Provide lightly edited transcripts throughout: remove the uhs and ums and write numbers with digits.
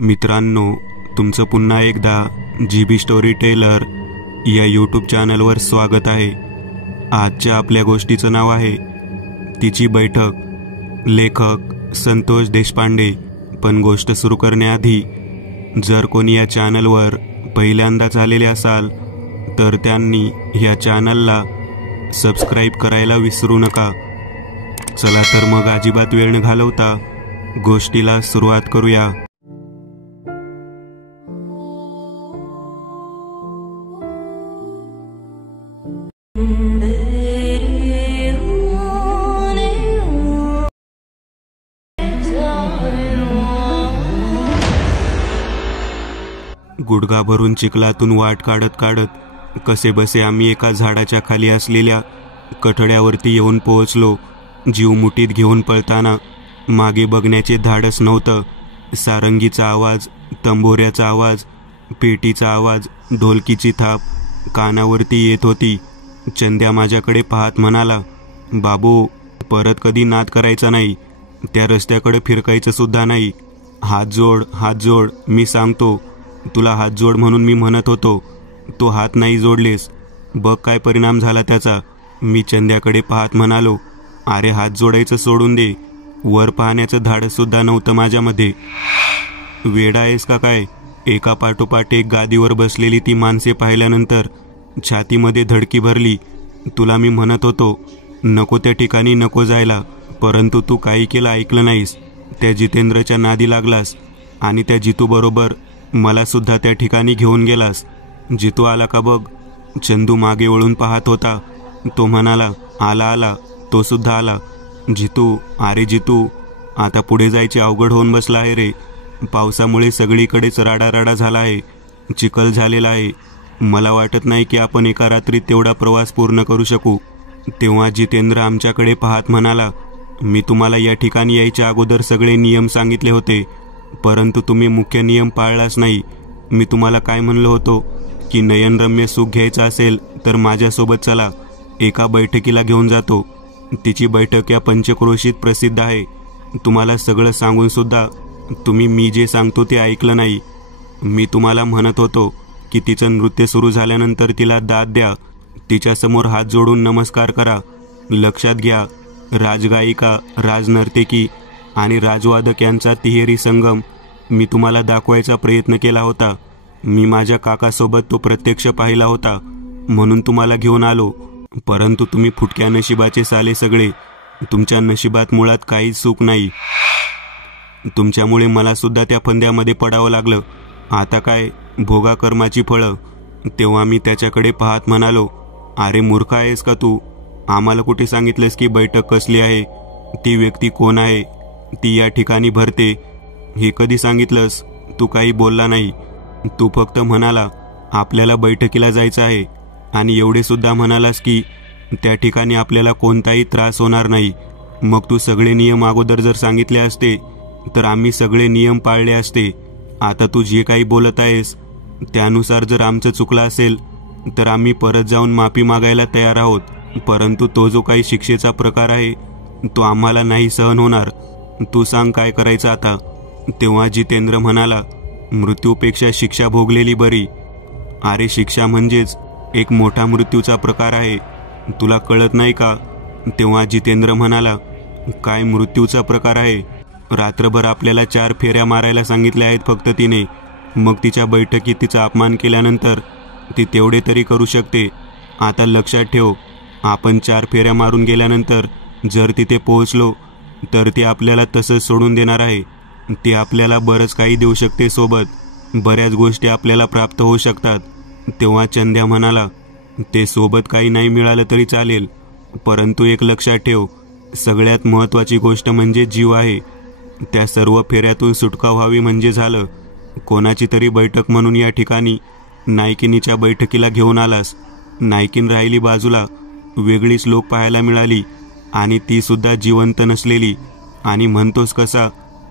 मित्रांनो, तुमचं पुन्हा एकदा GB स्टोरी टेलर या यूट्यूब चॅनलवर स्वागत आहे। आजच्या आपल्या गोष्टीचं नाव आहे तिची बैठक। लेखक संतोष देशपांडे। पण गोष्ट सुरू करण्याआधी जर कोणी या चॅनलवर पहिल्यांदाच आलेले असाल तर त्यांनी या चॅनलला सबस्क्राईब करायला विसरू नका। चला तर मग अजिबात वेळ न घालवता गोष्टीला सुरुवात करूया। गुडघा भरून चिखलातून वाट काढत काढत कसेबसे आम्ही एका झाडाच्या खाली असलेल्या कठड्यावरती येऊन पोहोचलो। जीव मुठीत घेऊन पळताना मागे बघण्याचे धाडस नव्हतं। सारंगीचा आवाज, तंबोऱ्याचा आवाज, पेटीचा आवाज, ढोलकीची थाप कानावरती येत होती। चंद्या माझ्याकडे पाहत म्हणाला, बाबू, परत कधी नाद करायचा नाही, त्या रस्त्याकडे फिरकायचं सुद्धा नाही। हात जोड, हात जोड, मी सांगतो तुला हात जोड म्हणून मी म्हणत होतो, तो हात नाही जोडलेस, बघ काय परिणाम झाला त्याचा। मी चंद्याकडे पाहत म्हणालो, अरे हात जोडायचं सोडून दे, वर पाहण्याचं धाडस सुद्धा नव्हतं माझ्यामध्ये। वेडा आहेस का काय? एका पाठोपाठ एक गादीवर बसलेली ती माणसे पाहिल्यानंतर छातीमध्ये धडकी भरली। तुला मी म्हणत होतो नको त्या ठिकाणी नको जायला, परंतु तू काही केलं ऐकलं नाहीस। त्या जितेंद्रच्या नादी लागलास आणि त्या जितू बरोबर मला सुद्धा त्या ठिकाणी घेऊन गेलास। जितू आला का बघ? चंदू मागे वळून पाहत होता। तो म्हणाला, आला आला, तो सुद्धा आला। जितू, अरे जितू, आता पुढे जायचे अवघड होऊन बसला आहे रे। पावसामुळे सगळीकडेच राडाराडा झाला आहे, चिखल झालेला आहे। मला वाटत नाही की आपण एका रात्रीत तेवढा प्रवास पूर्ण करू शकू। तेव्हा जितेंद्र आमच्याकडे पाहत म्हणाला, मी तुम्हाला या ठिकाणी यायच्या अगोदर सगळे नियम सांगितले होते, परंतु तुम्ही मुख्य नियम पाळलाच नाही। मी तुम्हाला काय म्हणलो होतो की नयनरम्य सुख घ्यायचं असेल तर माझ्यासोबत चला, एका बैठकीला घेऊन जातो। तिची बैठक या पंचक्रोशीत प्रसिद्ध आहे। तुम्हाला सगळं सांगून सुद्धा तुम्ही मी जे सांगतो ते ऐकलं नाही। मी तुम्हाला म्हणत होतो की तिचं नृत्य सुरू झाल्यानंतर तिला दाद द्या, तिच्यासमोर हात जोडून नमस्कार करा। लक्षात घ्या, राजगायिका, राजनर्तकी आणि राजवादक यांचा तिहेरी संगम मी तुम्हाला दाखवायचा प्रयत्न केला होता। मी माझ्या काकासोबत तो प्रत्यक्ष पाहिला होता, म्हणून तुम्हाला घेऊन आलो। परंतु तुम्ही फुटक्या नशिबाचे साले सगळे, तुमच्या नशिबात मुळात काहीच सुख नाही। तुमच्यामुळे मला सुद्धा त्या फंद्यामध्ये पडावं लागलं। आता काय, भोगा कर्माची फळं। तेव्हा मी त्याच्याकडे पाहत म्हणालो, अरे मूर्ख आहेस का तू? आम्हाला कुठे सांगितलंस की बैठक कसली आहे, ती व्यक्ती कोण आहे, ती या ठिकाणी भरते, हे कधी सांगितलंस? तू काही बोलला नाही। तू फक्त म्हणाला आपल्याला बैठकीला जायचं आहे आणि एवढे सुद्धा म्हणालास की त्या ठिकाणी आपल्याला कोणताही त्रास होणार नाही। मग तू सगळे नियम अगोदर जर सांगितले असते तर आम्ही सगळे नियम पाळले असते। आता तू जे काही बोलत आहेस त्यानुसार जर आमचं चुकलं असेल तर आम्ही परत जाऊन माफी मागायला तयार आहोत, परंतु तो जो काही शिक्षेचा प्रकार आहे तो आम्हाला नाही सहन होणार। तू सांग काय करायचं आता? तेव्हा जितेंद्र म्हणाला, मृत्यूपेक्षा शिक्षा भोगलेली बरी। अरे शिक्षा म्हणजेच एक मोठा मृत्यूचा प्रकार आहे, तुला कळत नाही का? तेव्हा जितेंद्र म्हणाला, काय मृत्यूचा प्रकार आहे? रात्रभर आपल्याला 4 फेऱ्या मारायला सांगितल्या आहेत फक्त तिने, मग तिच्या बैठकीत तिचा अपमान केल्यानंतर ती तेवढे तरी करू शकते। आता लक्षात ठेव, आपण 4 फेऱ्या मारून गेल्यानंतर जर तिथे पोहोचलो तर ती आपल्याला तसंच सोडून देणार आहे। ती आपल्याला बरंच काही देऊ शकते, सोबत बऱ्याच गोष्टी आपल्याला प्राप्त होऊ शकतात। तेव्हा चंद्या म्हणाला, ते सोबत काही नाही मिळालं तरी चालेल, परंतु एक लक्षात ठेव, सगळ्यात महत्त्वाची गोष्ट म्हणजे जीव आहे। त्या सर्व फेऱ्यातून सुटका व्हावी म्हणजे झालं। कोणाची तरी बैठक म्हणून या ठिकाणी नायकिनीच्या बैठकीला घेऊन आलास। नायकिन राहिली बाजूला, वेगळीच लोक पाहायला मिळाली आणि ती सुद्धा जिवंत नसलेली। आणि म्हणतोस कसा?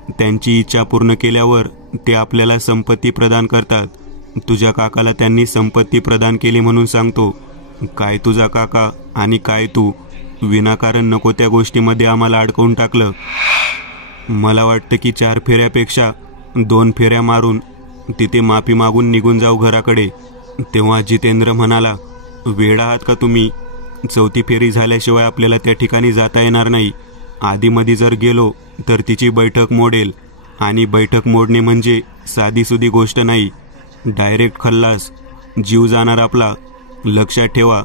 त्यांची इच्छा पूर्ण केल्यावर ते आपल्याला संपत्ती प्रदान करतात। तुझ्या काकाला त्यांनी संपत्ती प्रदान केली म्हणून सांगतो। काय तुझा काका आणि काय तू, विनाकारण नको त्या गोष्टीमध्ये आम्हाला अडकवून टाकलं। मला वाटतं की 4 फेऱ्यापेक्षा 2 फेऱ्या मारून तिथे माफी मागून निघून जाऊ घराकडे. तेव्हा जितेंद्र म्हणाला, वेडा आहात का तुम्ही? 4थी फेरी झाल्याशिवाय आपल्याला त्या ठिकाणी जाता येणार नाही. आधीमध्ये जर गेलो तर तिची बैठक मोडेल, आणि बैठक मोडणे म्हणजे साधीसुधी गोष्ट नाही. डायरेक्ट खल्लास, जीव जाणार आपला. लक्षात ठेवा,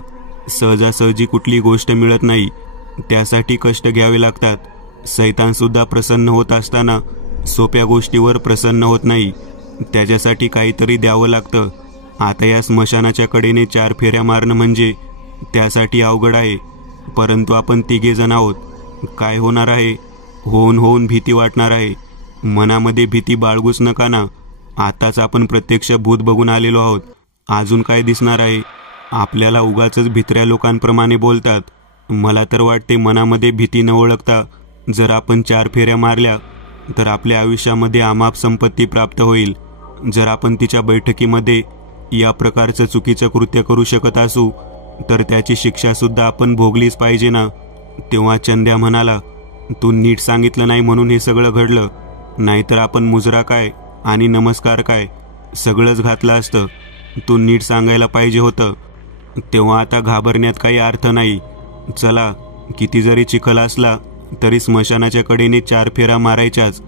सहजासहजी कुठली गोष्ट मिळत नाही, त्यासाठी कष्ट घ्यावे लागतात. सैतानसुद्धा प्रसन्न होत असताना सोप्या गोष्टीवर प्रसन्न होत नाही, त्याच्यासाठी काहीतरी द्यावं लागतं. आता या स्मशानाच्या कडेने 4 फेऱ्या मारणं म्हणजे त्यासाठी अवघड आहे. परंतु आपण 3घे जण आहोत. काय होणार आहे? होऊन भीती वाटणार आहे. मनामध्ये भीती बाळगूच नका ना. आताच आपण प्रत्यक्ष भूत बघून आलेलो आहोत. अजून काय दिसणार आहे? आपल्याला उगाचच भित्र्या लोकांप्रमाणे बोलतात. मला तर वाटते मनामध्ये भीती न ओळखता जर आपण 4 फेऱ्या मारल्या तर आपल्या आयुष्यामध्ये अमाप संपत्ती प्राप्त होईल. जर आपण तिच्या बैठकीमध्ये या प्रकारचं चुकीचं कृत्य करू शकत असू तर त्याची शिक्षासुद्धा आपण भोगलीच पाहिजे ना. तेव्हा चंद्या म्हणाला, तू नीट सांगितलं नाही म्हणून हे सगळं घडलं, नाहीतर आपण मुजरा काय आणि नमस्कार काय सगळंच घातलं असतं. तू नीट सांगायला पाहिजे होतं. तेव्हा आता घाबरण्यात काही अर्थ नाही. चला, किती जरी चिखल असला तरी स्मशानाच्या कडेने 4 फेऱ्या मारायच्याच.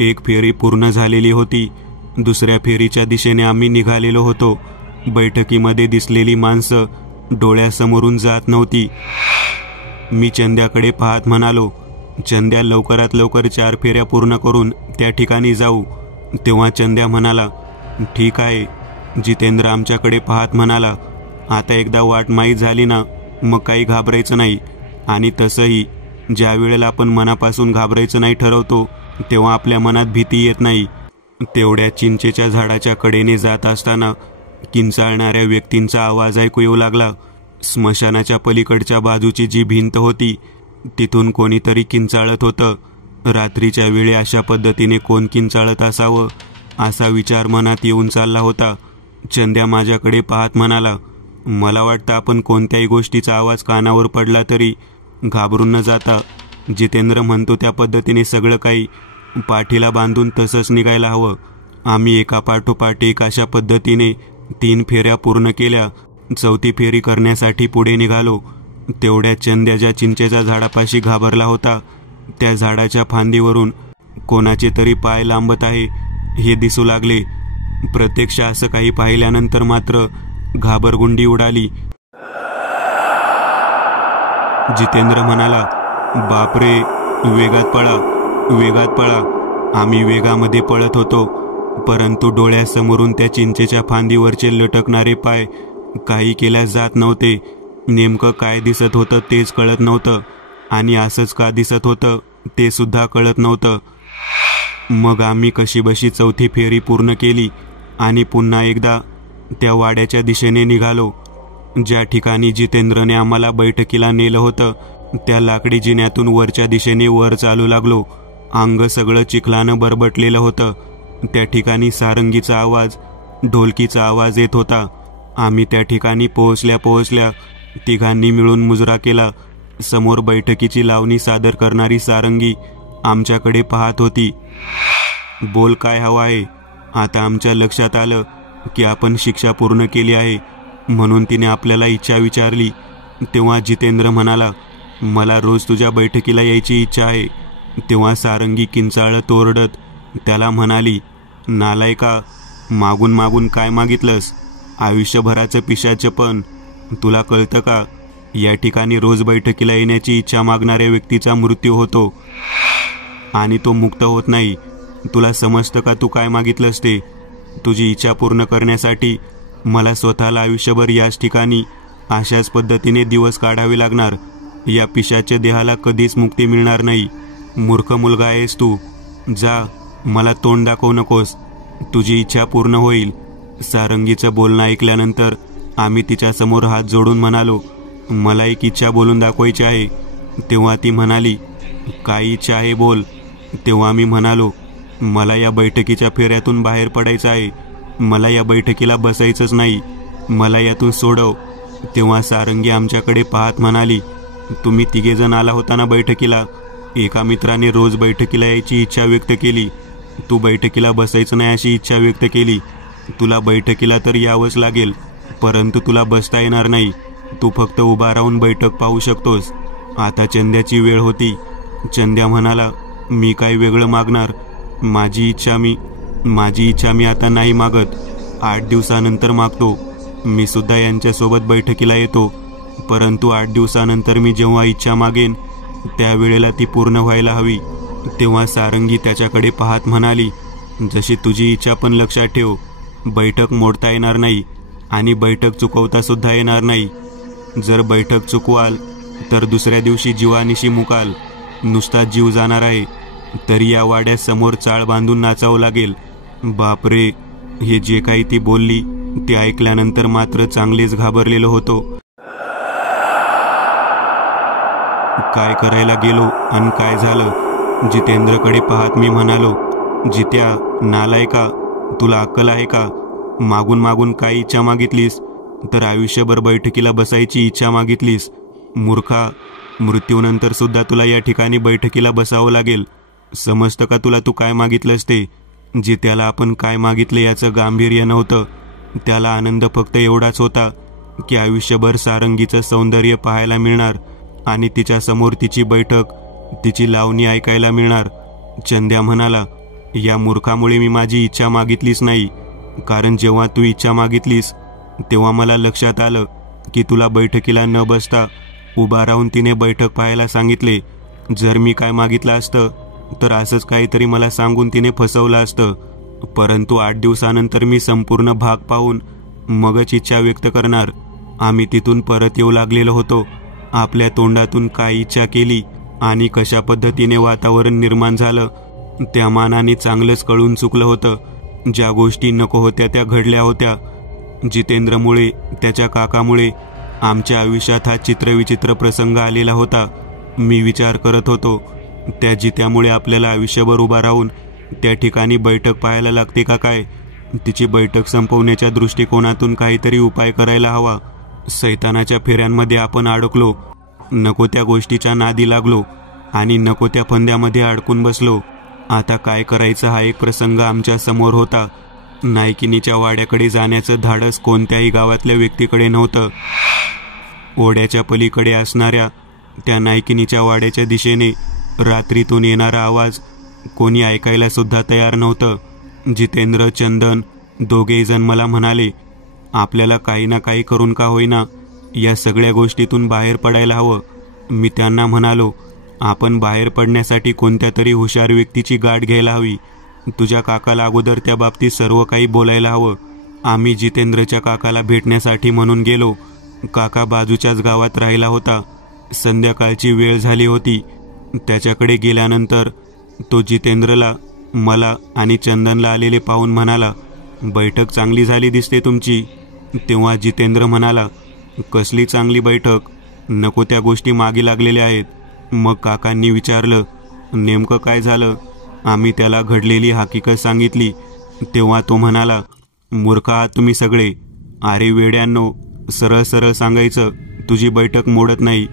1 फेरी पूर्ण झालेली होती. 2ऱ्या फेरीच्या दिशेने आम्ही निघालेलो होतो. बैठकीमध्ये दिसलेली माणसं डोळ्यासमोरून जात नव्हती. मी चंद्याकडे पाहत म्हणालो, चंद्या, लवकरात लवकर 4 फेऱ्या पूर्ण करून त्या ठिकाणी जाऊ. तेव्हा चंद्या म्हणाला, ठीक आहे. जितेंद्र आमच्याकडे पाहत म्हणाला, आता एकदा वाट माहीत झाली ना, मग काही घाबरायचं नाही. आणि तसंही ज्या वेळेला आपण मनापासून घाबरायचं नाही ठरवतो तेव्हा आपल्या मनात भीती येत नाही. तेवढ्या चिंचेच्या झाडाच्या कडेने जात असताना किंचाळणाऱ्या व्यक्तींचा आवाज ऐकू येऊ लागला. स्मशानाच्या पलीकडच्या बाजूची जी भिंत होती तिथून कोणीतरी किंचाळत होतं. रात्रीच्या वेळी अशा पद्धतीने कोण किंचाळत असावं असा विचार मनात येऊन चालला होता. चंद्या माझ्याकडे पाहत म्हणाला, मला वाटतं आपण कोणत्याही गोष्टीचा आवाज कानावर पडला तरी घाबरून न जाता जितेंद्र म्हणतो त्या पद्धतीने सगळं काही पाठीला बांधून तसंच निघायला हवं. आम्ही एका पाठोपाठ एक अशा पद्धतीने 3 फेऱ्या पूर्ण केल्या. 4थी फेरी करण्यासाठी पुढे निघालो. तेवढ्या चंद्या ज्या चिंचेच्या झाडापाशी घाबरला होता त्या झाडाच्या फांदीवरून कोणाचे तरी पाय लांबत आहे हे दिसू लागले. प्रत्यक्ष असं काही पाहिल्यानंतर मात्र घाबरगुंडी उडाली. जितेंद्र म्हणाला, बापरे, वेगात पळा, वेगात पळा. आम्ही वेगामध्ये पळत होतो, परंतु डोळ्यासमोरून त्या चिंचेच्या फांदीवरचे लटकणारे पाय काही केल्या जात नव्हते. नेमकं काय दिसत होतं तेच कळत नव्हतं, आणि असंच का दिसत होतं ते सुद्धा कळत नव्हतं. मग आम्ही कशीबशी 4थी फेरी पूर्ण केली आणि पुन्हा एकदा त्या वाड्याच्या दिशेने निघालो. ज्या ठिकाणी जितेंद्रने आम्हाला बैठकीला नेलं होतं त्या लाकडी जिन्यातून वरच्या दिशेने वर चालू लागलो. अंग सगळं चिखलानं बरबटलेलं होतं. त्या ठिकाणी सारंगीचा आवाज, ढोलकीचा आवाज येत होता. आम्ही त्या ठिकाणी पोहोचल्या तिघांनी मिळून मुजरा केला. समोर बैठकीची लावणी सादर करणारी सारंगी आमच्याकडे पाहत होती. बोल, काय हवं आहे? आता आमच्या लक्षात आलं की आपण शिक्षा पूर्ण केली आहे म्हणून तिने आपल्याला इच्छा विचारली. तेव्हा जितेंद्र म्हणाला, मला रोज तुझ्या बैठकीला यायची इच्छा आहे. तेव्हा सारंगी किंचाळत ओरडत त्याला म्हणाली, नालायका, मागून मागून काय मागितलंस? आयुष्यभराचं पिशाचं पण तुला कळतं का? या ठिकाणी रोज बैठकीला येण्याची इच्छा मागणाऱ्या व्यक्तीचा मृत्यू होतो आणि तो मुक्त होत नाही. तुला समजतं का तू काय मागितलंस ते? तुझी इच्छा पूर्ण करण्यासाठी मला स्वतःला आयुष्यभर याच ठिकाणी अशाच पद्धतीने दिवस काढावे लागणार. या पिशाच्या देहाला कधीच मुक्ती मिळणार नाही. मूर्ख मुलगा आहेस तू. जा, मला तोंड दाखवू नकोस. तुझी इच्छा पूर्ण होईल. सारंगीचं बोलणं ऐकल्यानंतर आम्ही तिच्यासमोर हात जोडून म्हणालो, मला एक इच्छा बोलून दाखवायची आहे. तेव्हा ती म्हणाली, काय इच्छा आहे बोल. तेव्हा मी म्हणालो, मला या बैठकीच्या फेऱ्यातून बाहेर पडायचं आहे. मला या बैठकीला बसायचंच नाही. मला यातून सोडव. तेव्हा सारंगी आमच्याकडे पाहत म्हणाली, तुम्ही 3घे जण आला होता ना बैठकीला? एका मित्राने रोज बैठकीला यायची इच्छा व्यक्त केली. तू बैठकीला बसायचं नाही अशी इच्छा व्यक्त केली. तुला बैठकीला तर यावंच लागेल, परंतु तुला बसता येणार नाही. तू फक्त उभा राहून बैठक पाहू शकतोस. आता चंद्याची वेळ होती. चंद्या म्हणाला, मी काय वेगळं मागणार? माझी इच्छा मी आता नाही मागत. 8 दिवसानंतर मागतो. मी सुद्धा यांच्यासोबत बैठकीला येतो, परंतु 8 दिवसानंतर मी जेव्हा इच्छा मागेन त्यावेळेला ती पूर्ण व्हायला हवी. तेव्हा सारंगी त्याच्याकडे पाहत म्हणाली, जशी तुझी इच्छा, पण लक्षात ठेव, बैठक मोडता येणार नाही आणि बैठक चुकवता सुद्धा येणार नाही. जर बैठक चुकवाल तर दुसऱ्या दिवशी जीवानिशी मुकाल. नुसता जीव जाणार आहे तरी या वाड्यासमोर चाळ बांधून नाचावं लागेल. बापरे, हे जे काही ती बोलली ते ऐकल्यानंतर मात्र चांगलेच घाबरलेलो होतो. काय करायला गेलो आणि काय झालं? जितेंद्रकडे पाहत मी म्हणालो, जित्या, नालायका, तुला अक्कल आहे का? मागून मागून काय इच्छा मागितलीस? तर आयुष्यभर बैठकीला बसायची इच्छा मागितलीस. मूर्खा, मृत्यूनंतर सुद्धा तुला या ठिकाणी बैठकीला बसावं लागेल. समजतं का तुला तू काय मागितलंस ते? जित्याला आपण काय मागितलं याचं गांभीर्य नव्हतं. त्याला आनंद फक्त एवढाच होता की आयुष्यभर सारंगीचं सौंदर्य पाहायला मिळणार आणि तिच्यासमोर तिची बैठक, तिची लावणी ऐकायला मिळणार. चंद्या म्हणाला, या मूर्खामुळे मी माझी इच्छा मागितलीच नाही. कारण जेव्हा तू इच्छा मागितलीस तेव्हा मला लक्षात आलं की तुला बैठकीला न बसता उभा राहून तिने बैठक पाहायला सांगितले. जर मी काय मागितलं असतं तर असंच काहीतरी मला सांगून तिने फसवलं असतं. परंतु 8 दिवसानंतर मी संपूर्ण भाग पाहून मगच इच्छा व्यक्त करणार. आम्ही तिथून परत येऊ लागलेलो होतो. आपल्या तोंडातून काय इच्छा केली आणि कशा पद्धतीने वातावरण निर्माण झालं त्या मानाने चांगलंच कळून चुकलं होतं. ज्या गोष्टी नको होत्या त्या घडल्या होत्या. जितेंद्रमुळे, त्याच्या काकामुळे आमच्या आयुष्यात हा चित्रविचित्र प्रसंग आलेला होता. मी विचार करत होतो, त्या जित्यामुळे आपल्याला आयुष्यभर उभा राहून त्या ठिकाणी बैठक पाहायला लागते का काय? तिची बैठक संपवण्याच्या दृष्टिकोनातून काहीतरी उपाय करायला हवा. सैतानाच्या फेऱ्यांमध्ये आपण अडकलो, नको त्या गोष्टीच्या नादी लागलो आणि नको त्या फंद्यामध्ये अडकून बसलो. आता काय करायचं हा एक प्रसंग आमच्या समोर होता. नायकिनीच्या वाड्याकडे जाण्याचं धाडस कोणत्याही गावातल्या व्यक्तीकडे नव्हतं. ओढ्याच्या पलीकडे असणाऱ्या त्या नायकिनीच्या वाड्याच्या दिशेने रात्रीतून येणारा आवाज कोणी ऐकायला सुद्धा तयार नव्हतं. जितेंद्र, चंदन दोघेही जण मला म्हणाले, आपल्याला काही ना काही करून का होईना या सगळ्या गोष्टीतून बाहेर पडायला हवं. मी त्यांना म्हणालो, आपण बाहेर पडण्यासाठी कोणत्या तरी हुशार व्यक्तीची गाठ घ्यायला हवी. तुझ्या काकाला अगोदर त्या बाबतीत सर्व काही बोलायला हवं. आम्ही जितेंद्रच्या काकाला भेटण्यासाठी म्हणून गेलो. काका बाजूच्याच गावात राहिला होता. संध्याकाळची वेळ झाली होती. त्याच्याकडे गेल्यानंतर तो जितेंद्रला, मला आणि चंदनला आलेले पाहून म्हणाला, बैठक चांगली झाली दिसते तुमची. तेव्हा जितेंद्र म्हणाला, कसली चांगली बैठक, नको त्या गोष्टी मागे लागलेल्या आहेत. मग काकांनी विचारलं, नेमकं काय झालं? आम्ही त्याला घडलेली हकीकत सांगितली. तेव्हा तो म्हणाला, मूर्ख आहात तुम्ही सगळे. अरे वेड्यांनो, सरळ सरळ सांगायचं, तुझी बैठक मोडत नाही.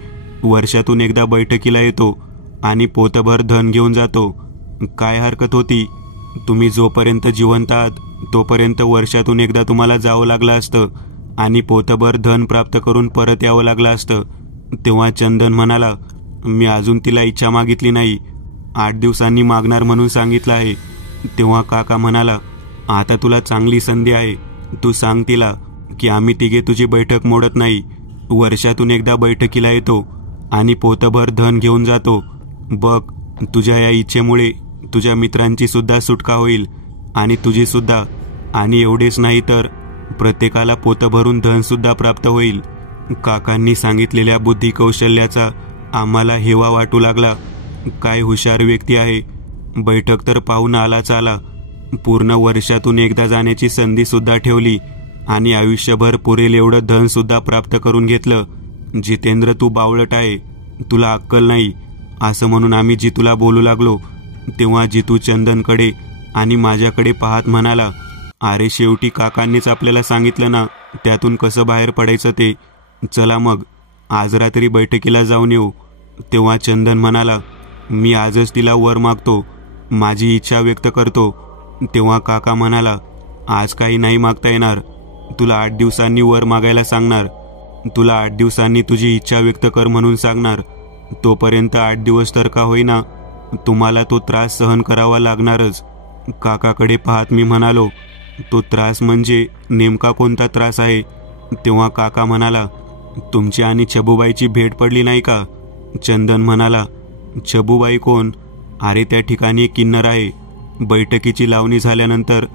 वर्षातून एकदा बैठकीला येतो आणि पोतभर धन घेऊन जातो. काय हरकत होती? तुम्ही जोपर्यंत जिवंत आहात तोपर्यंत वर्षातून एकदा तुम्हाला जावं लागलं असतं आणि पोतभर धन प्राप्त करून परत यावं लागलं असतं. तेव्हा चंदन म्हणाला, मी अजून तिला इच्छा मागितली नाही. 8 दिवसांनी मागणार म्हणून सांगितलं आहे. तेव्हा काका म्हणाला, आता तुला चांगली संधी आहे. तू सांग तिला की आम्ही तिघे तुझी बैठक मोडत नाही. वर्षातून एकदा बैठकीला येतो आणि पोतभर धन घेऊन जातो. बघ, तुझ्या या इच्छेमुळे तुझ्या मित्रांची सुद्धा सुटका होईल आणि तुझी सुद्धा. आणि एवढेच नाही तर प्रत्येकाला पोतभरून धन सुद्धा प्राप्त होईल. काकांनी सांगितलेल्या बुद्धी कौशल्याचा आम्हाला हेवा वाटू लागला. काय हुशार व्यक्ती आहे. बैठक तर पाहून आलाच आला, पूर्ण वर्षातून एकदा जाण्याची संधी सुद्धा ठेवली आणि आयुष्यभर पुरेल एवढं धन सुद्धा प्राप्त करून घेतलं. जितेंद्र, तू बावळट आहे, तुला अक्कल नाही, असं म्हणून आम्ही जितूला बोलू लागलो. तेव्हा जितू चंदनकडे आणि माझ्याकडे पाहत म्हणाला, अरे शेवटी काकांनीच आपल्याला सांगितलं ना, त्यातून कसं बाहेर पडायचं ते. चला मग आज रात्री बैठकीला जाऊन येऊ. तेव्हा चंदन म्हणाला, मी आजच तिला वर मागतो. माझी इच्छा व्यक्त करतो. तेव्हा काका म्हणाला, आज काही नाही मागता येणार. तुला 8 दिवसांनी वर मागायला सांगणार. तुला 8 दिवसांनी तुझी इच्छा व्यक्त कर म्हणून सांगणार. तोपर्यंत 8 दिवस तर का होईना तुम्हाला तो त्रास सहन करावा लागणारच. काकाकडे पाहत मी म्हणालो, तो त्रास म्हणजे नेमका कोणता त्रास आहे? तेव्हा काका म्हणाला, तुमची आणि छबूबाईची भेट पडली नाही का? चंदन म्हणाला, छबूबाई कोण? अरे त्या ठिकाणी एक किन्नर आहे. बैठकीची लावणी झाल्यानंतर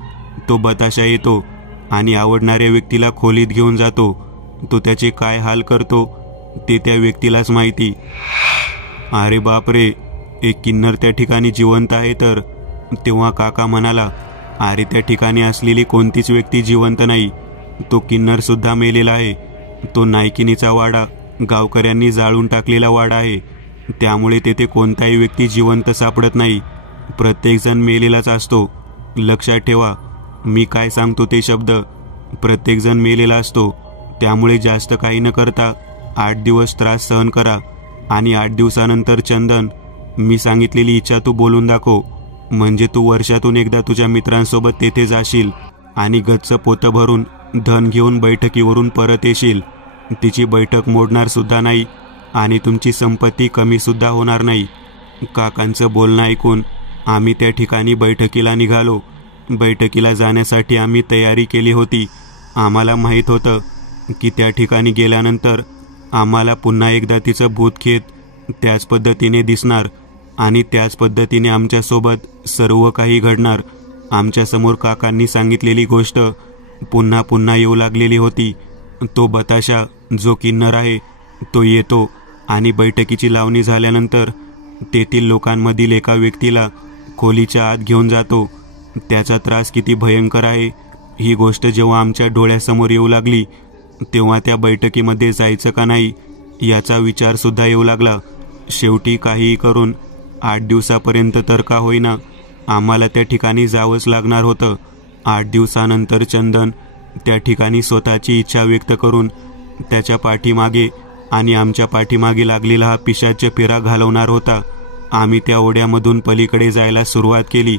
तो बताशा येतो आणि आवडणाऱ्या व्यक्तीला खोलीत घेऊन जातो. तो त्याचे काय हाल करतो ते त्या व्यक्तीलाच माहिती. अरे बापरे, एक किन्नर त्या ठिकाणी जिवंत आहे तर? तेव्हा काका म्हणाला, अरे त्या ठिकाणी असलेली कोणतीच व्यक्ती जिवंत नाही. तो किन्नर सुद्धा मेलेला आहे. तो नायकिनीचा वाडा गावकऱ्यांनी जाळून टाकलेला वाडा आहे. त्यामुळे तेथे कोणताही व्यक्ती जिवंत सापडत नाही. प्रत्येकजण मेलेलाच असतो. लक्षात ठेवा, मी काय सांगतो ते शब्द. प्रत्येकजण मेलेला असतो. त्यामुळे जास्त काही न करता 8 दिवस त्रास सहन करा आणि 8 दिवसानंतर चंदन, मी सांगितलेली इच्छा तू बोलून दाखव. म्हणजे तू वर्षातून एकदा तुझ्या मित्रांसोबत तेथे जाशील आणि गच्च पोतं भरून धन घेऊन बैठकीवरून परत येशील. तिची बैठक मोडणार सुद्धा नाही आणि तुमची संपत्ती कमी सुद्धा होणार नाही. काकांचं बोलणं ऐकून आम्ही त्या ठिकाणी बैठकीला निघालो. बैठकीला जाण्यासाठी आम्ही तयारी केली होती. आम्हाला माहीत होतं की त्या ठिकाणी गेल्यानंतर आम्हाला पुन्हा एकदा तिचं भूतखेत त्याच पद्धतीने दिसणार आणि त्याच पद्धतीने आमच्यासोबत सर्व काही घडणार. आमच्यासमोर काकांनी सांगितलेली गोष्ट पुन्हा पुन्हा येऊ लागलेली होती. तो बताशा जो किन्नर आहे तो येतो आणि बैठकीची लावणी झाल्यानंतर तेथील लोकांमधील एका व्यक्तीला खोलीच्या आत घेऊन जातो. त्याचा त्रास किती भयंकर आहे ही गोष्ट जेव्हा आमच्या डोळ्यासमोर येऊ लागली तेव्हा त्या बैठकीमध्ये जायचं का नाही याचा विचारसुद्धा येऊ लागला. शेवटी काहीही करून 8 दिवसापर्यंत तर का होईना आम्हाला त्या ठिकाणी जावंच लागणार होतं. 8 दिवसानंतर चंदन त्या ठिकाणी स्वतःची इच्छा व्यक्त करून त्याच्या पाठीमागे आणि आमच्या पाठीमागे लागलेला हा पिशाच फेरा घालवणार होता. आम्ही त्या ओढ्यामधून पलीकडे जायला सुरुवात केली.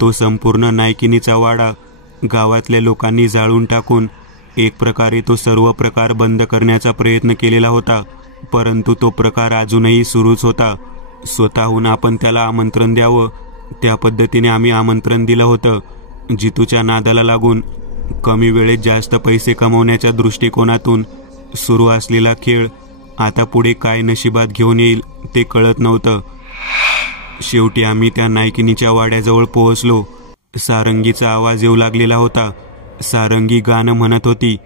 तो संपूर्ण नायकिनीचा वाडा गावातल्या लोकांनी जाळून टाकून एक प्रकारे तो सर्व प्रकार बंद करण्याचा प्रयत्न केलेला होता. परंतु तो प्रकार अजूनही सुरूच होता. स्वतःहून आपण त्याला आमंत्रण द्यावं त्या पद्धतीने आम्ही आमंत्रण दिलं होतं. जितूच्या नादाला लागून कमी वेळेत जास्त पैसे कमवण्याच्या दृष्टिकोनातून सुरू असलेला खेळ आता पुढे काय नशिबात घेऊन येईल ते कळत नव्हतं. शेवटी आम्ही त्या नायकिनीच्या वाड्याजवळ पोहोचलो. सारंगीचा आवाज येऊ लागलेला होता. सारंगी गाणं म्हणत होती.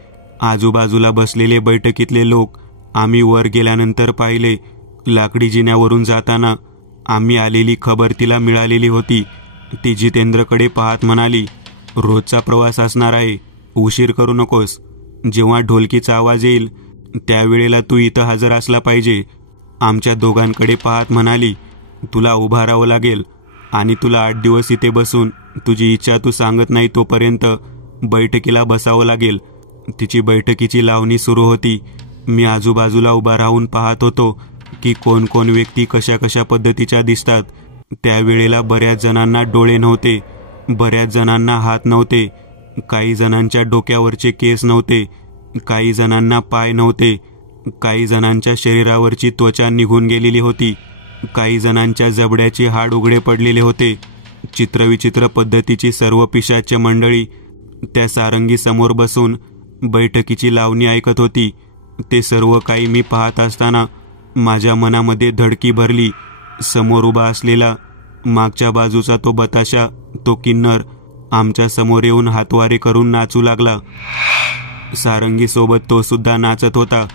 आजूबाजूला बसलेले बैठकीतले लोक आम्ही वर गेल्यानंतर पाहिले. लाकडी जिन्यावरून जाताना आम्ही आलेली खबर तिला मिळालेली होती. ती जितेंद्रकडे पाहत म्हणाली, रोजचा प्रवास असणार आहे, उशीर करू नकोस. जेव्हा ढोलकीचा आवाज येईल त्यावेळेला तू इथं हजर असला पाहिजे. आमच्या दोघांकडे पाहत म्हणाली, तुला उभा राहावं लागेल आणि तुला 8 दिवस इथे बसून तुझी इच्छा तू सांगत नाही तोपर्यंत बैठकीला बसावं लागेल. तिची बैठकीची लावणी सुरू होती. मी आजूबाजूला उभा राहून पाहत होतो की कोण कोण व्यक्ती कशा कशा पद्धतीच्या दिसतात. त्यावेळेला बऱ्याच जणांना डोळे नव्हते, बऱ्याच जणांना हात नव्हते, काही जणांच्या डोक्यावरचे केस नव्हते, काही जणांना पाय नव्हते, काही जणांच्या शरीरावरची त्वचा निघून गेलेली होती, काही जणांच्या जबड्याचे हाड उघडे पडलेले होते. चित्रविचित्र पद्धतीची सर्व पिशाच्य मंडळी त्या सारंगी समोर बसून बैठकीची लावणी ऐकत होती. ते सर्व काही मी पाहत असताना माझ्या मनामध्ये धडकी भरली. समोर उभा असलेला मागच्या बाजूचा तो बताशा, तो किन्नर आमच्या समोर येऊन हातवारे करून नाचू लागला. सारंगीसोबत तो सुद्धा नाचत होता.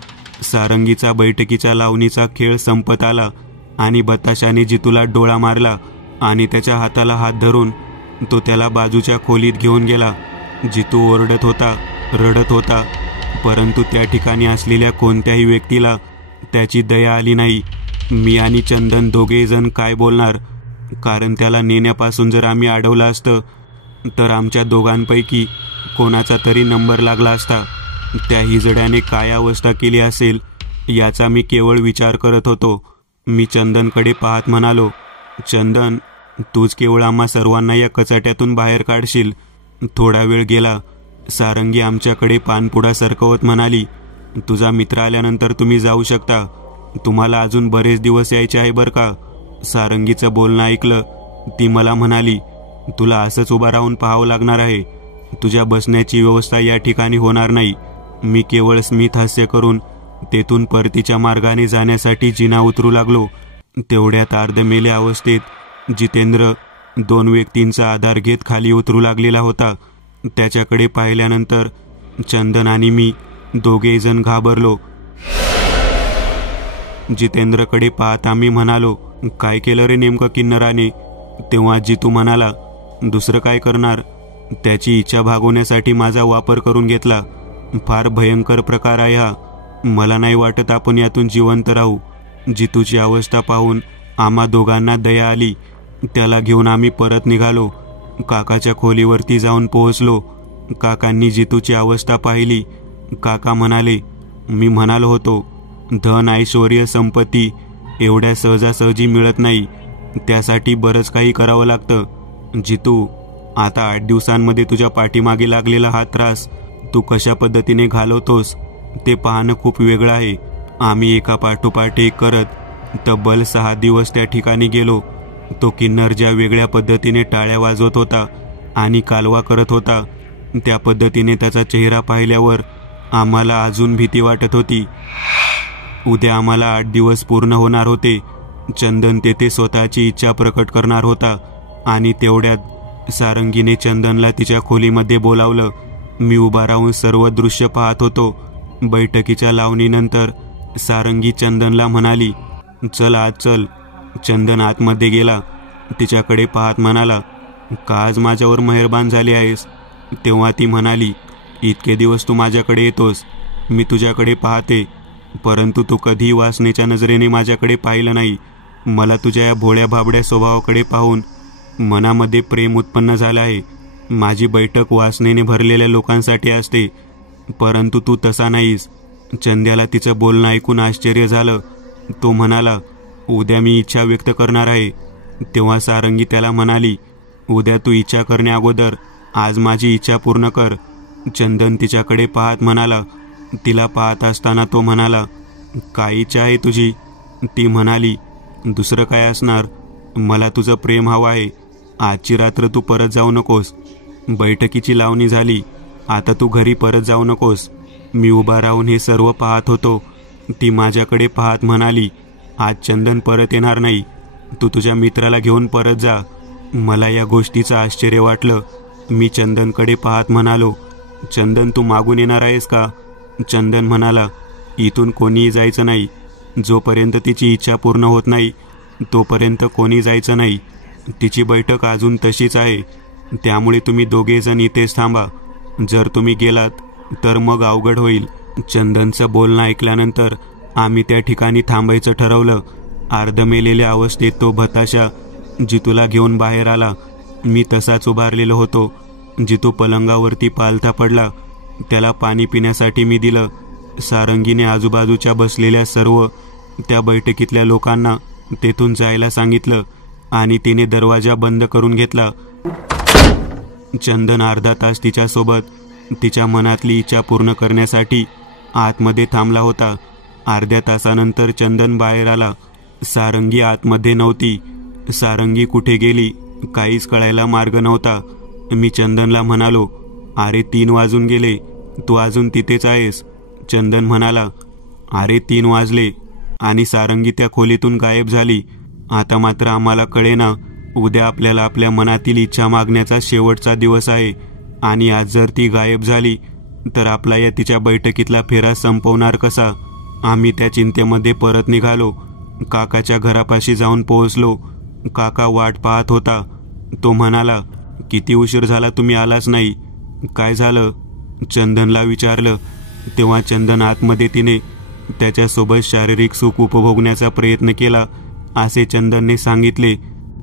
सारंगीचा बैठकीच्या लावणीचा खेळ संपत आला आणि बताशाने जितूला डोळा मारला आणि त्याच्या हाताला हात धरून तो त्याला बाजूच्या खोलीत घेऊन गेला. जितू ओरडत होता, रडत होता, परंतु त्या ठिकाणी असलेल्या कोणत्याही व्यक्तीला त्याची दया आली नाही. मी आणि चंदन दोघे जण काय बोलणार, कारण त्याला नेण्यापासून जर आम्ही अडवलं असतं तर आमच्या दोघांपैकी कोणाचा तरी नंबर लागला असता. त्या हिजड्याने काय अवस्था केली असेल याचा मी केवळ विचार करत होतो. मी चंदनकडे पाहत म्हणालो, चंदन, तूच केवळ आम्हा सर्वांना या कचाट्यातून बाहेर काढशील. थोडा वेळ गेला. सारंगी आमच्याकडे पानपुडा सरकवत म्हणाली, तुझा मित्र आल्यानंतर तुम्ही जाऊ शकता. तुम्हाला अजून बरेच दिवस यायचे आहे बरं का. सारंगीचं बोलणं ऐकलं. ती मला म्हणाली, तुला असंच उभा राहून पाहावं लागणार आहे. तुझ्या बसण्याची व्यवस्था या ठिकाणी होणार नाही. मी केवळ स्मित हास्य करून तेथून परतीच्या मार्गाने जाण्यासाठी जिना उतरू लागलो. तेवढ्यात अर्धमेल्या अवस्थेत जितेंद्र 2 व्यक्तींचा आधार घेत खाली उतरू लागलेला होता. त्याच्याकडे पाहिल्यानंतर चंदन आणि मी दोघेही जण घाबरलो. जितेंद्रकडे पाहत आम्ही म्हणालो, काय केलं रे नेमकं किन्नराने? तेव्हा जितू म्हणाला, दुसरं काय करणार, त्याची इच्छा भागवण्यासाठी माझा वापर करून घेतला. फार भयंकर प्रकार आहे हा. मला नाही वाटत आपण यातून जिवंत राहू. जितूची अवस्था पाहून आम्हा दोघांना दया आली. त्याला घेऊन आम्ही परत निघालो. काकाच्या खोलीवरती जाऊन पोहोचलो. काकांनी जितूची अवस्था पाहिली. काका म्हणाले, मी म्हणालो होतो, धन ऐश्वर्य संपत्ती एवढ्या सहजासहजी मिळत नाही. त्यासाठी बरंच काही करावं लागतं. जितू, आता 8 दिवसांमध्ये तुझ्या पाठीमागे लागलेला हा त्रास तू कशा पद्धतीने घालवतोस ते पाहणं खूप वेगळं आहे. आम्ही एका पाठोपाठ एक करत तब्बल 6 दिवस त्या ठिकाणी गेलो. तो किन्नर ज्या वेगळ्या पद्धतीने टाळ्या वाजवत होता आणि कालवा करत होता, त्या पद्धतीने त्याचा चेहरा पाहिल्यावर आम्हाला अजून भीती वाटत होती. उद्या आम्हाला 8 दिवस पूर्ण होणार होते. चंदन तेथे स्वतःची इच्छा प्रकट करणार होता आणि तेवढ्यात सारंगीने चंदनला तिच्या खोलीमध्ये बोलावलं. मी उभा राहून सर्व दृश्य पाहत होतो. बैठकीच्या लावणीनंतर सारंगी चंदनला म्हणाली, चल आज चल. चंदन आतमध्ये गेला. तिच्याकडे पाहत म्हणाला, का आज माझ्यावर मेहरबान झाली आहेस? तेव्हा ती म्हणाली, इतके दिवस तू माझ्याकडे येतोस, मी तुझ्याकडे पाहते, परंतु तू कधीही वासनेच्या नजरेने माझ्याकडे पाहिलं नाही. मला तुझ्या या भोळ्या भाबड्या स्वभावाकडे पाहून मनामध्ये प्रेम उत्पन्न झालं आहे. माझी बैठक वासनेने भरलेल्या लोकांसाठी असते, परंतु तू तसा नाहीस. चंद्याला तिचं बोलणं ऐकून आश्चर्य झालं. तो म्हणाला, उद्या मी इच्छा व्यक्त करणार आहे. तेव्हा सारंगी त्याला म्हणाली, उद्या तू इच्छा करण्या अगोदर आज माझी इच्छा पूर्ण कर. चंदन तिच्याकडे पाहत म्हणाला. तिला पाहत असताना तो म्हणाला, काय इच्छा आहे तुझी? ती म्हणाली, दुसरं काय असणार, मला तुझं प्रेम हवं आहे. आजची रात्र तू परत जाऊ नकोस. बैठकीची लावणी झाली. आता तू घरी परत जाऊ नकोस. मी उभा राहून हे सर्व पाहत होतो. ती माझ्याकडे पाहत म्हणाली, आज चंदन परत येणार नाही. तू तुझ्या मित्राला घेऊन परत जा. मला या गोष्टीचं आश्चर्य वाटलं. मी चंदनकडे पाहत म्हणालो, चंदन तू मागून येणार आहेस का? चंदन म्हणाला, इथून कोणीही जायचं नाही. जोपर्यंत तिची इच्छा पूर्ण होत नाही तोपर्यंत कोणी जायचं नाही. तिची बैठक अजून तशीच आहे, त्यामुळे तुम्ही दोघे जण इथेच थांबा. जर तुम्ही गेलात तर मग अवघड होईल. चंदनचं बोलणं ऐकल्यानंतर आम्ही त्या ठिकाणी थांबायचं ठरवलं. अर्धमेलेल्या अवस्थेत तो भताशा जितूला घेऊन बाहेर आला. मी तसाच उभारलेलो होतो. जितू पलंगावरती पालथा पडला. त्याला पाणी पिण्यासाठी मी दिलं. सारंगीने आजूबाजूच्या बसलेल्या सर्व त्या बैठकीतल्या लोकांना तेथून जायला सांगितलं आणि तिने दरवाजा बंद करून घेतला. चंदन अर्धा तास तिच्यासोबत तिच्या मनातली इच्छा पूर्ण करण्यासाठी आतमध्ये थांबला होता. अर्ध्या तासानंतर चंदन बाहेर आला. सारंगी आतमध्ये नव्हती. सारंगी कुठे गेली काहीच कळायला मार्ग नव्हता. मी चंदनला म्हणालो, अरे 3 वाजून गेले, तू अजून तिथेच आहेस? चंदन म्हणाला, अरे 3 वाजले आणि सारंगी त्या खोलीतून गायब झाली. आता मात्र आम्हाला कळेना, उद्या आपल्याला आपल्या मनातील इच्छा मागण्याचा शेवटचा दिवस आहे आणि आज जर ती गायब झाली तर आपला या तिच्या बैठकीतला फेरा संपवणार कसा? आम्ही त्या चिंतेमध्ये परत निघालो. काकाच्या घरापाशी जाऊन पोहोचलो. काका वाट पाहत होता. तो म्हणाला, किती उशीर झाला, तुम्ही आलाच नाही, काय झालं? चंदनला विचारलं. तेव्हा चंदन आतमध्ये तिने त्याच्यासोबत शारीरिक सुख उपभोगण्याचा प्रयत्न केला असे चंदनने सांगितले,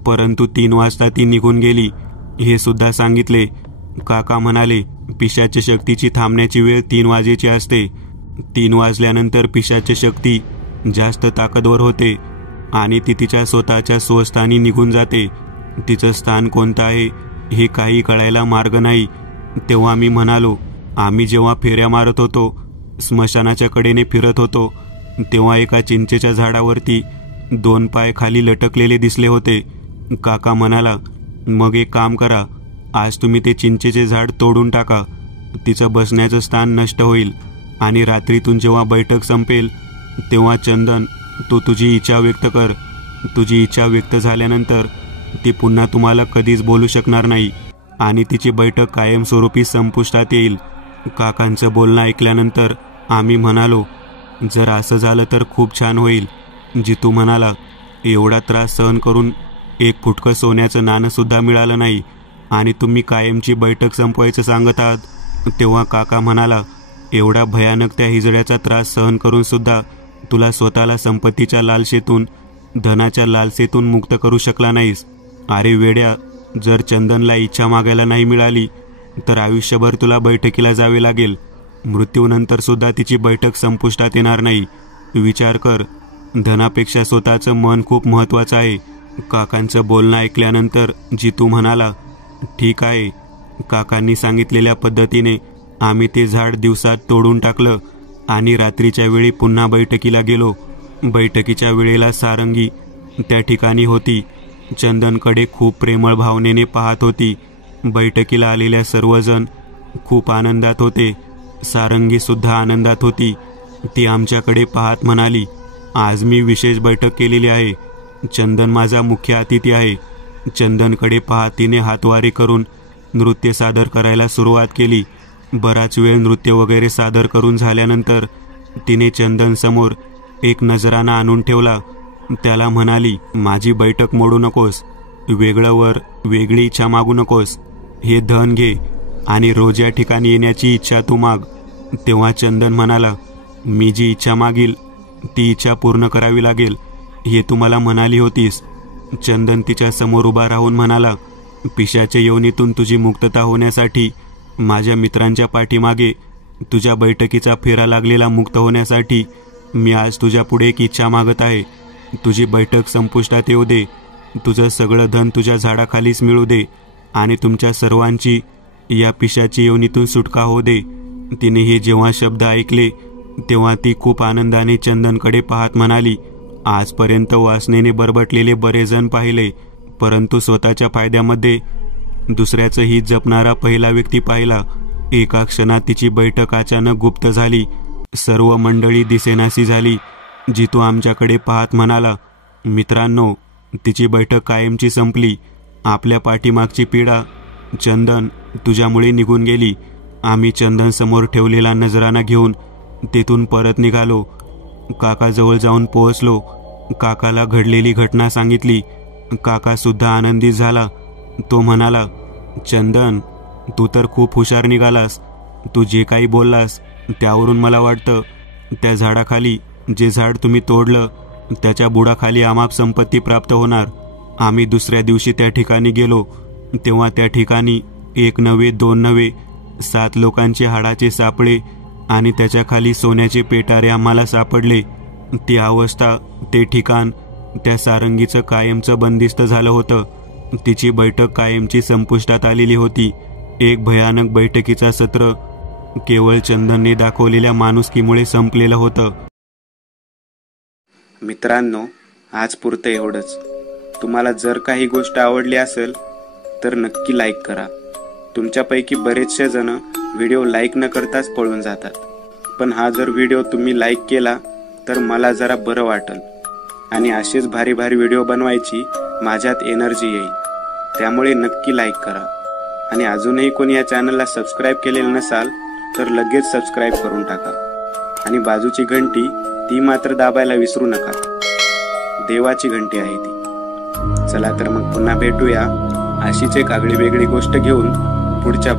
परंतु 3 वाजता ती निघून गेली हे सुद्धा सांगितले. काका म्हणाले, पिशाच शक्तीची थांबण्याची वेळ 3 वाजेची असते. 3 वाजल्यानंतर पिशाच शक्ती जास्त ताकदवर होते आणि ती तिच्या स्वतःच्या स्वस्थानी निघून जाते. तिचं स्थान कोणतं आहे हे काही कळायला मार्ग नाही. तेव्हा मी म्हणालो, आम्ही जेव्हा फेऱ्या मारत होतो, स्मशानाच्या कडेने फिरत होतो, तेव्हा एका चिंचेच्या झाडावरती 2 पाय खाली लटकलेले दिसले होते. काका म्हणाला, मग एक काम करा, आज तुम्ही ते चिंचेचे झाड तोडून टाका. तिचं बसण्याचं स्थान नष्ट होईल आणि रात्रीतून जेव्हा बैठक संपेल तेव्हा चंदन, तू तुझी इच्छा व्यक्त कर. तुझी इच्छा व्यक्त झाल्यानंतर ती पुन्हा तुम्हाला कधीच बोलू शकणार नाही आणि तिची बैठक कायमस्वरूपी संपुष्टात येईल. काकांचं बोलणं ऐकल्यानंतर आम्ही म्हणालो, जर असं झालं तर खूप छान होईल. जितू म्हणाला, एवढा त्रास सहन करून एक फुटकं सोन्याचं नाणंसुद्धा मिळालं नाही आणि तुम्ही कायमची बैठक संपवायचं सांगत आहात. तेव्हा काका म्हणाला, एवढा भयानक त्या हिजड्याचा त्रास सहन करून सुद्धा तुला स्वतःला संपत्तीच्या लालसेतून, धनाच्या लालसेतून मुक्त करू शकला नाहीस. अरे वेड्या, जर चंदनला इच्छा मागायला नाही मिळाली तर आयुष्यभर तुला बैठकीला जावे लागेल. मृत्यूनंतर सुद्धा तिची बैठक संपुष्टात येणार नाही. विचार कर, धनापेक्षा स्वतःचं मन खूप महत्त्वाचं आहे. काकांचं बोलणं ऐकल्यानंतर जितू म्हणाला, ठीक आहे. काकांनी सांगितलेल्या पद्धतीने आम्ही ते झाड दिवसात तोडून टाकलं आणि रात्रीच्या वेळी पुन्हा बैठकीला गेलो. बैठकीच्या वेळेला सारंगी त्या ठिकाणी होती. चंदनकडे खूप प्रेमळ भावनेने पाहत होती. बैठकीला आलेल्या सर्वजण खूप आनंदात होते. सारंगी सुद्धा आनंदात होती. ती आमच्याकडे पाहत म्हणाली, आज मी विशेष बैठक केलेली आहे. चंदन माझा मुख्य अतिथी आहे. चंदनकडे पाहत तिने हातवारे करून नृत्य सादर करायला सुरुवात केली. बराच वेळ नृत्य वगैरे सादर करून झाल्यानंतर तिने चंदन समोर एक नजराणा आणून ठेवला. त्याला म्हणाली, माझी बैठक मोडू नकोस. वेगळं वर वेगळी इच्छा मागू नकोस. हे धन घे आणि रोज या ठिकाणी येण्याची इच्छा तू माग. तेव्हा चंदन म्हणाला, मी जी इच्छा मागील ती इच्छा पूर्ण करावी लागेल, हे तू मला म्हणाली होतीस. चंदन तिच्या समोर उभा राहून म्हणाला, पिशाच्या योनीतून तुझी मुक्तता होण्यासाठी, माझ्या मित्रांच्या पाठीमागे तुझ्या बैठकीचा फेरा लागलेला मुक्त होण्यासाठी मी आज तुझ्या पुढे एक इच्छा मागत आहे. तुझी बैठक संपुष्टात येऊ दे. तुझं सगळं धन तुझ्या झाडाखालीच मिळू दे आणि तुमच्या सर्वांची या पिशाची योनीतून सुटका होऊ दे. तिने हे जेव्हा शब्द ऐकले तेव्हा ती खूप आनंदाने चंदनकडे पाहत म्हणाली, आजपर्यंत वासनेने बरबटलेले बरेच जण पाहिले, परंतु स्वतःच्या फायद्यामध्ये दुसऱ्याचं हित जपणारा पहिला व्यक्ती पाहिला. एका क्षणात तिची बैठक अचानक गुप्त झाली. सर्व मंडळी दिसेनाशी झाली. जितू आमच्याकडे पाहत म्हणाला, मित्रांनो, तिची बैठक कायमची संपली. आपल्या पाठीमागची पीडा चंदन तुझ्यामुळे निघून गेली. आम्ही चंदन समोर ठेवलेला नजराणा घेऊन तेथून परत निघालो. काकाजवळ जाऊन पोहोचलो. काकाला घडलेली घटना सांगितली. काका सुद्धा आनंदित झाला. तो म्हणाला, चंदन, तू तर खूप हुशार निघालास. तू जे काही बोललास त्यावरून मला वाटतं त्या झाडाखाली, जे झाड तुम्ही तोडलं त्याच्या बुडाखाली आम्हाप संपत्ती प्राप्त होणार. आम्ही दुसऱ्या दिवशी त्या ठिकाणी गेलो तेव्हा त्या ठिकाणी 1 नव्हे 2 नव्हे 7 लोकांचे हाडाचे सापळे आणि त्याच्या खाली सोन्याचे पेटारे आम्हाला सापडले. ती अवस्था, ते ठिकाण त्या सारंगीचं कायमचं बंदिस्त झालं होतं. तिची बैठक कायमची संपुष्टात आलेली होती. एक भयानक बैठकीचा सत्र केवळ चंदनने दाखवलेल्या माणुसकीमुळे संपलेलं होतं. मित्रांनो, आज पुरतं एवढंच. तुम्हाला जर काही गोष्ट आवडली असेल तर नक्की लाईक करा. तुमच्यापैकी बरेचसे जण व्हिडिओ लाईक न करताच पळून जातात, पण हा जर व्हिडिओ तुम्ही लाईक केला तर मला जरा बरं वाटेल आणि असेच भारी भारी व्हिडिओ बनवायची माझ्यात एनर्जी येईल. त्यामुळे नक्की लाईक करा आणि अजूनही कोणी या चॅनलला सबस्क्राईब केलेलं नसाल तर लगेच सबस्क्राईब करून टाका आणि बाजूची घंटी ती मात्र दाबायला विसरू नका. देवाची घंटी आहे ती. चला तर मग पुन्हा भेटूया अशीच एक आगळी वेगळी गोष्ट घेऊन पुढच्या